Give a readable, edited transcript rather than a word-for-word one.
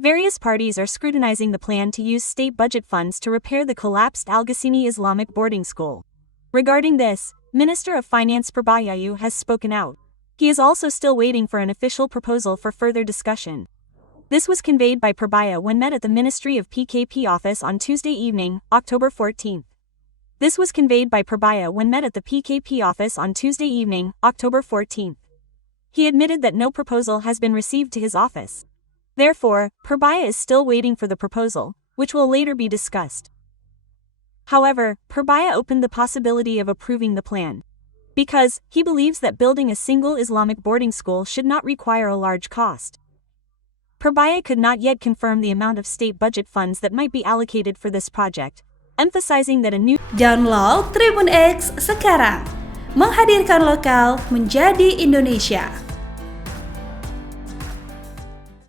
Various parties are scrutinizing the plan to use state budget funds to repair the collapsed Al Khoziny Islamic boarding school. Regarding this, Minister of Finance Purbaya has spoken out. He is also still waiting for an official proposal for further discussion. This was conveyed by Purbaya when met at the Ministry of PKP office on Tuesday evening, October 14th. This was conveyed by Purbaya when met at the PKP office on Tuesday evening, October 14th. He admitted that no proposal has been received to his office. Therefore, Purbaya is still waiting for the proposal, which will later be discussed. However, Purbaya opened the possibility of approving the plan, because he believes that building a single Islamic boarding school should not require a large cost. Purbaya could not yet confirm the amount of state budget funds that might be allocated for this project, emphasizing that a new Download Tribun X sekarang, menghadirkan lokal menjadi Indonesia.